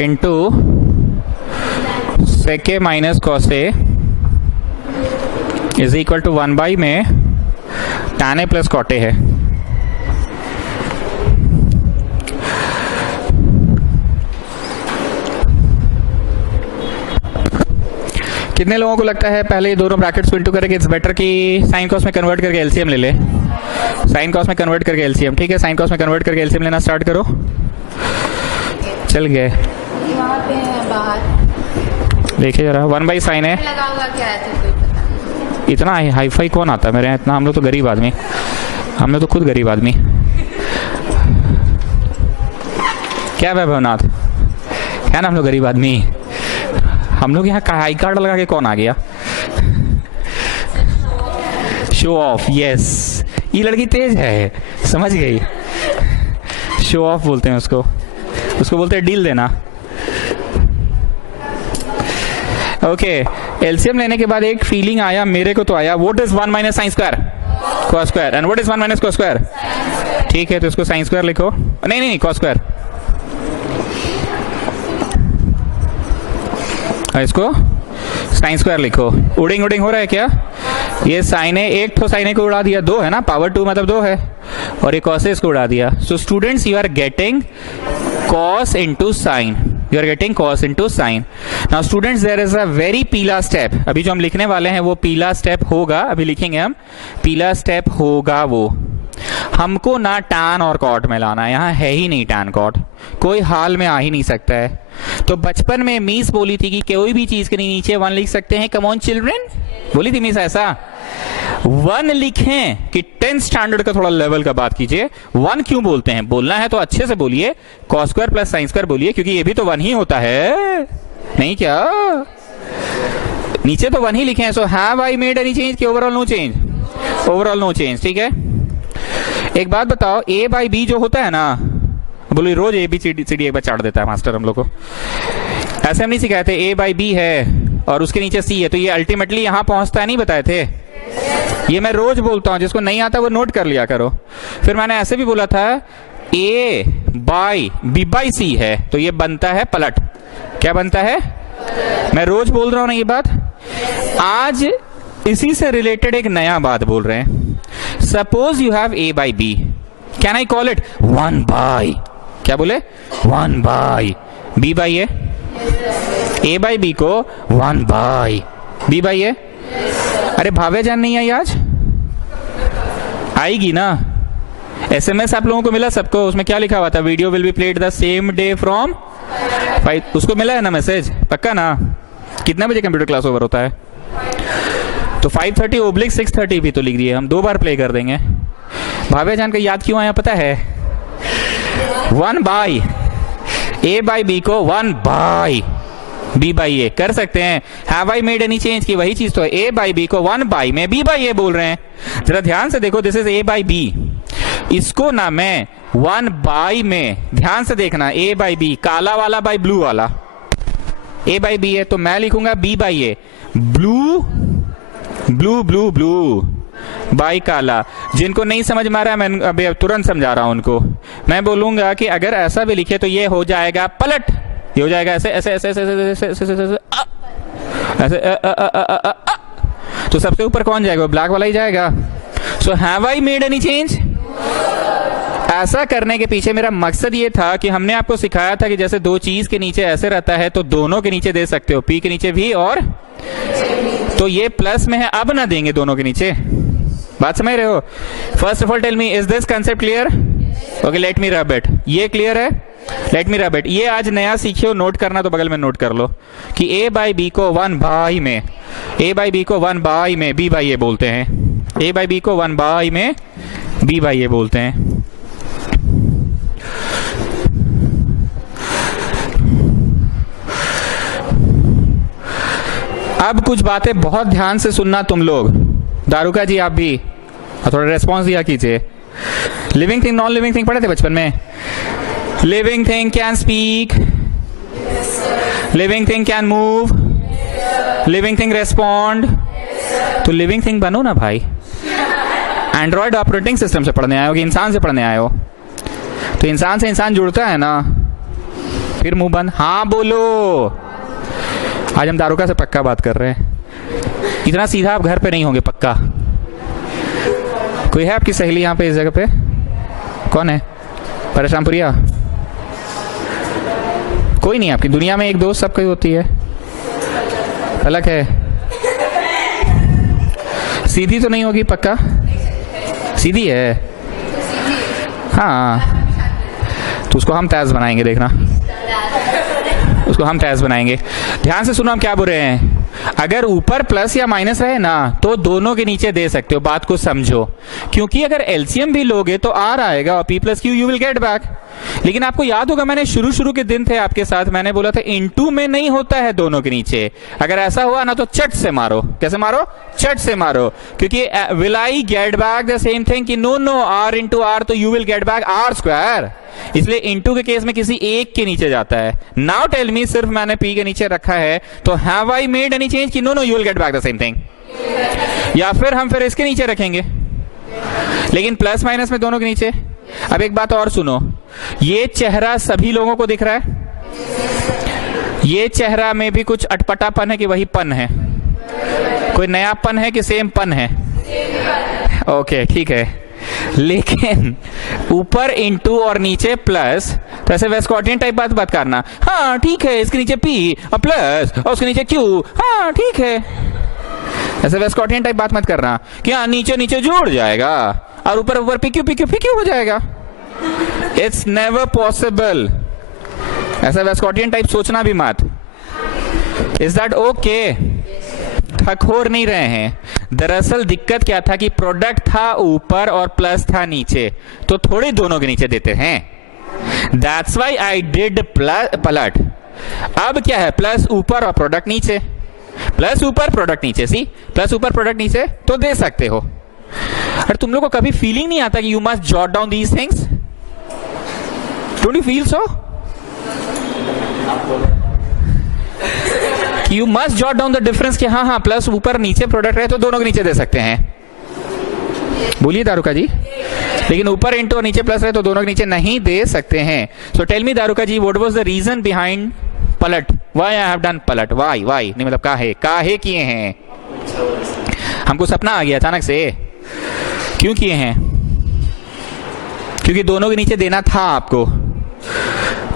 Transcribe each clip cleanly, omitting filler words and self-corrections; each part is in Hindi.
Into sec a minus cos a is equal to 1 में tan a plus cot a है। कितने लोगों को लगता है पहले ये दोनों ब्रैकेट्स को इंटू करके इट्स बेटर कि साइन कॉस में कन्वर्ट करके एलसीएम ले ले? साइन कॉस में कन्वर्ट करके एलसीएम, ठीक है, साइन कॉस में कन्वर्ट करके एलसीएम लेना स्टार्ट करो। चल गए देखिए जरा, 1/sin है, लगा हुआ क्या है तो कोई पता नहीं। इतना हाई फाई कौन आता है मेरे यहाँ, इतना हम लोग तो गरीब आदमी, हम लोग तो खुद गरीब आदमी। क्या वैभवनाथ, क्या ना हम लोग गरीब आदमी, हम लोग यहाँ आई कार्ड लगा के कौन आ गया? शो ऑफ, यस, ये लड़की तेज है, समझ गई, शो ऑफ बोलते हैं उसको, उसको बोलते हैं डील देना। ओके, एलसीएम लेने के बाद एक फीलिंग आया, मेरे को तो आया, what is 1 minus sine square cos square and what is 1 minus cos square? ठीक है, तो इसको साइन स्क्वायर लिखो, नहीं नहीं कॉस स्क्वायर, इसको साइन स्क्वायर लिखो। उडिंग उडिंग हो रहा है क्या? ये साइन है, एक तो साइन को उड़ा दिया, 2 है ना, पावर 2 मतलब 2 है, और ये कॉस को उड़ा दिया। So students, you are getting cos into sin, you are getting cos into sin. Now students, there is a very पीला स्टेप, अभी जो हम लिखने वाले हैं वो पीला स्टेप होगा, अभी लिखेंगे हम, पीला स्टेप होगा वो। हमको ना tan और cot में लाना है, यहाँ है ही नहीं tan cot, कोई हाल में आ ही नहीं सकता है। तो बचपन में मीस बोली थी कि कोई भी चीज के नीचे 1 लिख सकते हैं, कम ऑन चिल्ड्रन, बोली थी मीस ऐसा। 1 लिखें कि 10th स्टैंडर्ड का थोड़ा लेवल का बात कीजिए। 1 क्यों बोलते हैं? बोलना है तो अच्छे से बोलिए, cos square plus sine square बोलिए, क्योंकि ये भी तो 1 ही होता है, नहीं क्या? नीचे तो 1 ही लिखे हैं। So have I made any change कि overall no change? Overall no change, ठीक है। एक बात बताओ, a बाई बी जो होता है ना, बोलो रोज ए बी सी डी एक बार चाट देता है मास्टर हम लोग को, ऐसे हम नहीं सिखाए थे, a बाई बी है और उसके नीचे c है, तो ये अल्टीमेटली यहां पहुंचता है, नहीं बताए थे? ये मैं रोज बोलता हूं, जिसको नहीं आता वो नोट कर लिया करो। फिर मैंने ऐसे भी बोला था, a by b by c है, तो ये बनता है पलट। क्या बनता है? मैं रोज बोल रहा हूं ना ये बात, आज इसी से रिलेटेड एक नया बात बोल रहे हैं। Suppose you have a by b, can I call it 1 by, क्या बोले? 1 by b by a, a by b को 1 बाई b बाई a। अरे भावे जान नहीं आई आज? आएगी ना? एसएमएस आप लोगों को मिला सबको, उसमें क्या लिखा हुआ था? Video will be played the same day from 5, उसको मिला है ना मैसेज? पक्का ना? कितने बजे कंप्यूटर क्लास ओवर होता है? तो 5:30/6:30 भी तो लिख दिए हम, 2 बार प्ले कर देंगे। भावे जान का याद क्यों आया पता है? 1 बाई a बाई b को 1 बाई b बाई a कर सकते हैं। Have I made any change की वही चीज तो है, a बाई b को 1 बाई में b बाई a बोल रहे हैं। जरा ध्यान से देखो, this is a by b, इसको ना मैं 1 बाई में, ध्यान से देखना, a बाई b, काला वाला बाई ब्लू वाला, a बाई b है तो मैं लिखूंगा b by a, blue blue blue blue by काला। जिनको नहीं समझ में आ रहा है मैं अभी तुरंत समझा रहा हूं उनको, मैं बोलूंगा कि अगर ऐसा भी लिखे तो ये हो जाएगा पलट, ये हो जाएगा ऐसे ऐसे ऐसे ऐसे ऐसे ऐसे ऐसे ऐसे ऐसे, तो सबसे ऊपर कौन जाएगा? ब्लैक वाला ही जाएगा। सो have I made any change? ऐसा करने के पीछे मेरा मकसद ये था कि हमने आपको सिखाया था कि जैसे 2 चीज के नीचे ऐसे रहता है तो दोनों के नीचे दे सकते हो, पी के नीचे भी, और तो ये प्लस में है, अब ना देंगे दोनों के नीचे। बात समझ रहे हो? First of all tell me, is this concept clear? Okay, let me rub it. ये क्लियर है? Late me rub it. ये आज नया सीखियो, नोट करना तो बगल में नोट कर लो कि a बाई बी को 1 बाई में, a बाई बी को 1 बाई में b बाई a बोलते हैं, a बाई बी को 1 बाई में b बाई a बोलते हैं। अब कुछ बातें बहुत ध्यान से सुनना तुम लोग, दारुका जी आप भी थोड़ा रेस्पॉन्स दिया कीजिए। Living thing non living thing पढ़े थे बचपन में? Living thing can speak, living thing can move, living thing respond, तो लिविंग थिंग बनो ना भाई। एंड्रॉयड ऑपरेटिंग सिस्टम से पढ़ने आए हो कि इंसान से पढ़ने आए हो? तो इंसान से इंसान जुड़ता है ना, फिर मुंह बंद, हाँ बोलो। आज हम दारुका से पक्का बात कर रहे हैं, इतना सीधा आप घर पे नहीं होंगे पक्का। कोई है आपकी सहेली यहाँ पे इस जगह पे? कौन है? परेशानपुरिया? कोई नहीं आपकी दुनिया में? एक दोस्त सबकी होती है, अलग है। सीधी तो नहीं होगी पक्का? सीधी है? हाँ, तो उसको हम तैज बनाएंगे, देखना, उसको हम तैज बनाएंगे। ध्यान से सुनो हम क्या बोल रहे हैं। अगर ऊपर प्लस या माइनस रहे ना तो दोनों के नीचे दे सकते हो, बात को समझो। क्योंकि अगर एलसीएम भी लोगे तो आर आएगा और P plus Q U will get back. लेकिन आपको याद होगा मैंने शुरू के दिन थे आपके साथ, मैंने बोला था इनटू में नहीं होता है दोनों के नीचे। अगर ऐसा हुआ ना तो चट से मारो। कैसे मारो? चट से मारो। क्योंकि will I get back the same thing कि नो आर इंटू आर, तो you will get back r square. इसलिए इनटू के केस में किसी एक के नीचे जाता है। नाउ टेल मी, सिर्फ मैंने पी के नीचे रखा है तो have I made any change कि no you will get back the same thing? या फिर इसके नीचे रखेंगे, लेकिन प्लस माइनस में दोनों के नीचे। अब एक बात और सुनो, ये चेहरा सभी लोगों को दिख रहा है? ये चेहरा में भी कुछ अटपटापन है कि वही पन है? कोई नयापन है कि सेम पन है? ओके ठीक है। लेकिन ऊपर इंटू और नीचे प्लस, तो ऐसे वेस्कॉटियन टाइप बात करना। हाँ ठीक है, इसके नीचे पी और प्लस और उसके नीचे क्यू, हाँ ठीक है। ऐसे वेस्कॉटियन टाइप बात मत करना कि हाँ नीचे नीचे जुड़ जाएगा और ऊपर पी क्यू हो जाएगा। It's never possible. ऐसा वेस्कॉटियन टाइप सोचना भी मत। Is that okay? ठकहोर नहीं रहे हैं। दरअसल दिक्कत क्या था कि प्रोडक्ट था ऊपर और प्लस था नीचे, तो थोड़ी दोनों के नीचे देते हैं। दैट्स व्हाई आई डिड पलट। अब क्या है? प्लस ऊपर और प्रोडक्ट नीचे, प्लस ऊपर प्रोडक्ट नीचे। सी, प्लस ऊपर प्रोडक्ट नीचे तो दे सकते हो। और तुम लोग को कभी फीलिंग नहीं आता कि you must jot down these things? Don't you feel so? You must jot down the difference कि हाँ प्लस ऊपर नीचे प्रोडक्ट रहे तो दोनों के नीचे दे सकते हैं। बोलिए दारुका जी। लेकिन ऊपर इंटू और नीचे प्लस रहे तो दोनों के नीचे नहीं दे सकते हैं। So tell me Daruka ji, what was the reason behind पलट? व्हाई आई हैव डन पलट? व्हाई नहीं, मतलब काहे किए हैं? हमको सपना आ गया अचानक से। क्यों किए हैं? क्योंकि दोनों के नीचे देना था आपको,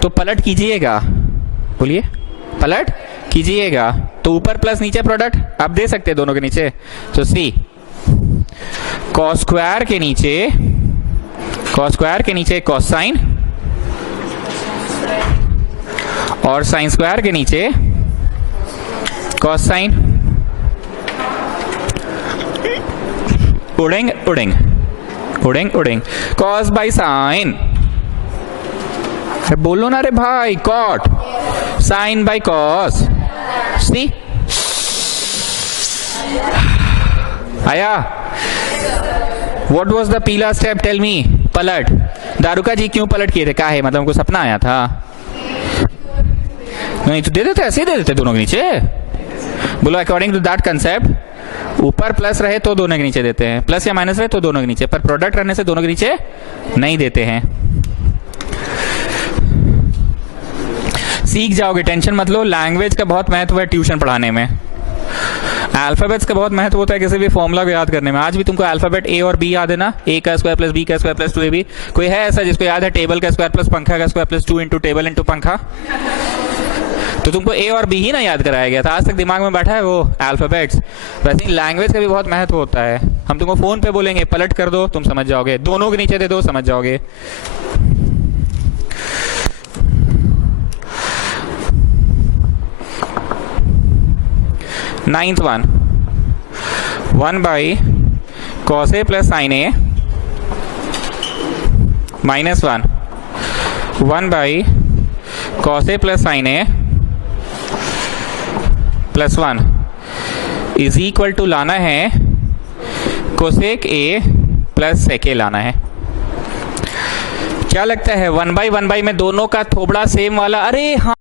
तो पलट कीजिएगा। बोलिए, पलट कीजिएगा। तो ऊपर प्लस नीचे प्रोडक्ट आप दे सकते हैं दोनों के नीचे। तो सी, कॉस स्क्वायर के नीचे कॉस साइन और साइन स्क्वायर के नीचे कॉस साइन। उड़ेंग कॉस बाई साइन। बोलो ना रे भाई, cot sine by cos. See, आया? व्हाट वाज द पीला स्टेप? Tell me. पलट। दारुका जी क्यों पलट किए थे? काहे? मतलब हमको सपना आया था? नहीं तो दे देते, ऐसे ही दे देते दोनों के नीचे। बोलो अकॉर्डिंग टू दैट कंसेप्ट ऊपर प्लस रहे तो दोनों के नीचे देते हैं, प्लस या माइनस रहे तो दोनों के नीचे, पर प्रोडक्ट रहने से दोनों के नीचे नहीं देते हैं। सीख जाओगे, टेंशन मत लो। लैंग्वेज का बहुत महत्व है ट्यूशन पढ़ाने में। अल्फाबेट्स का बहुत महत्व होता है किसी भी फॉर्मूला को याद करने में। आज भी तुमको अल्फाबेट ए और बी याद है ना? ए का स्क्वायर प्लस बी का स्क्वायर प्लस 2ab। कोई है ऐसा जिसको याद है टेबल का स्क्वायर प्लस पंखा का square plus 2 into table into पंखा? तो तुमको ए और बी ही ना याद कराया गया था, आज तक दिमाग में बैठा है वो अल्फाबेट्स। वैसे लैंग्वेज का भी बहुत महत्व होता है। हम तुमको फोन पे बोलेंगे पलट कर दो, तुम समझ जाओगे। दोनों के नीचे दे दो, समझ जाओगे। Ninth one, 1 by cos a plus sine a minus 1 by cos a plus sine a plus 1 is equal to लाना है कोसेक ए प्लस सेक ए लाना है। क्या लगता है 1 बाई में दोनों का थोबड़ा सेम वाला? अरे हाँ